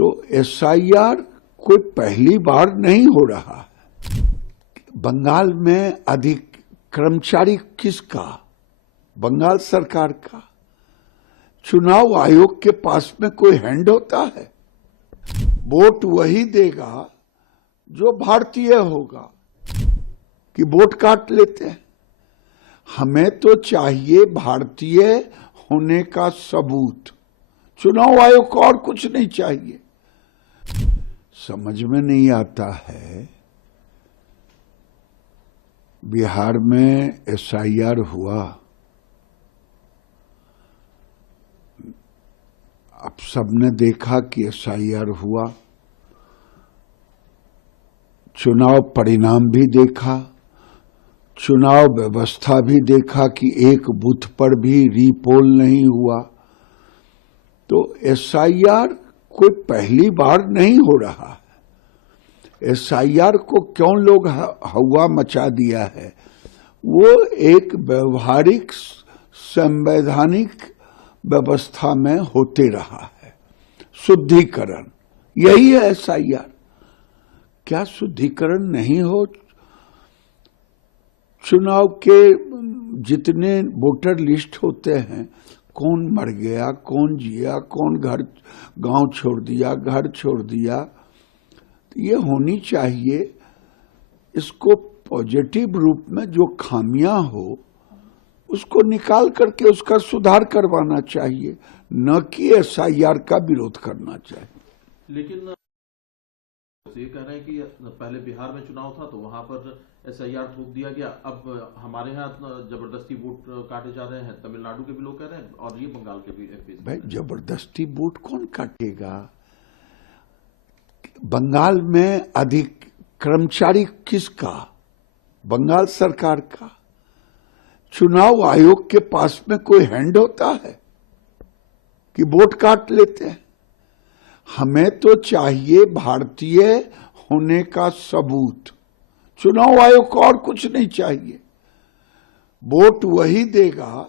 तो एसआईआर कोई पहली बार नहीं हो रहा है। बंगाल में अधिक कर्मचारी किसका? बंगाल सरकार का। चुनाव आयोग के पास में कोई हैंड होता है? वोट वही देगा जो भारतीय होगा कि वोट काट लेते हैं। हमें तो चाहिए भारतीय होने का सबूत। चुनाव आयोग को और कुछ नहीं चाहिए। समझ में नहीं आता है, बिहार में एसआईआर हुआ, अब सबने देखा कि एसआईआर हुआ, चुनाव परिणाम भी देखा, चुनाव व्यवस्था भी देखा कि एक बूथ पर भी रीपोल नहीं हुआ। तो एसआईआर कोई पहली बार नहीं हो रहा है। एसआईआर को क्यों लोग हवा मचा दिया है? वो एक व्यवहारिक संवैधानिक व्यवस्था में होते रहा है। शुद्धिकरण, यही है एसआईआर। क्या शुद्धिकरण नहीं हो? चुनाव के जितने वोटर लिस्ट होते हैं, कौन मर गया, कौन जिया, कौन गांव छोड़ दिया, घर छोड़ दिया, तो ये होनी चाहिए। इसको पॉजिटिव रूप में जो खामियां हो उसको निकाल करके उसका सुधार करवाना चाहिए, न कि एसआईआर का विरोध करना चाहिए। लेकिन ये कह रहे हैं कि पहले बिहार में चुनाव था तो वहां पर एसआईआर थोप दिया गया, अब हमारे यहाँ जबरदस्ती वोट काटे जा रहे हैं। तमिलनाडु के भी लोग कह रहे हैं और ये बंगाल के भी। भाई जबरदस्ती वोट कौन काटेगा? बंगाल में अधिक कर्मचारी किसका? बंगाल सरकार का। चुनाव आयोग के पास में कोई हैंड होता है कि वोट काट लेते हैं? हमें तो चाहिए भारतीय होने का सबूत। चुनाव आयोग को और कुछ नहीं चाहिए। वोट वही देगा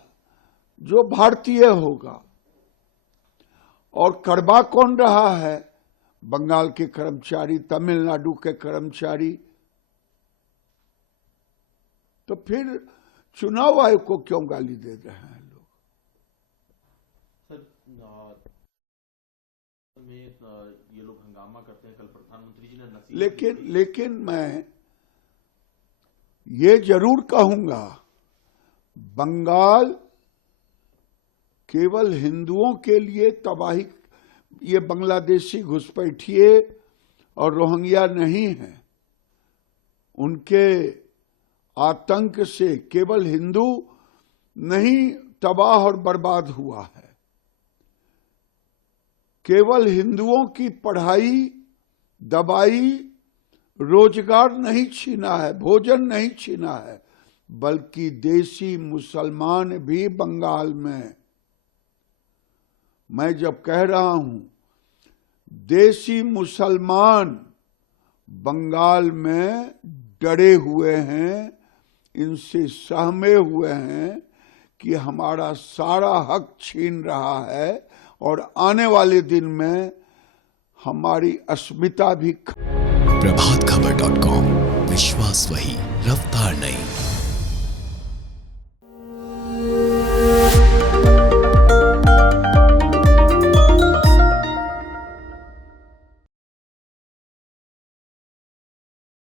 जो भारतीय होगा। और करवा कौन रहा है? बंगाल के कर्मचारी, तमिलनाडु के कर्मचारी। तो फिर चुनाव आयोग को क्यों गाली दे रहे हैं लोग? में ये लोग हंगामा करते हैं। कल प्रधानमंत्री जी ने लेकिन मैं ये जरूर कहूंगा, बंगाल केवल हिंदुओं के लिए तबाही, ये बांग्लादेशी घुसपैठिए और रोहिंग्या नहीं है। उनके आतंक से केवल हिंदू नहीं तबाह और बर्बाद हुआ है। केवल हिंदुओं की पढ़ाई, दवाई, रोजगार नहीं छीना है, भोजन नहीं छीना है, बल्कि देसी मुसलमान भी बंगाल में। मैं जब कह रहा हूं देसी मुसलमान बंगाल में डरे हुए हैं, इनसे सहमे हुए हैं कि हमारा सारा हक छीन रहा है और आने वाले दिन में हमारी अस्मिता भी। प्रभातखबर.com, विश्वास वही, रफ्तार नहीं।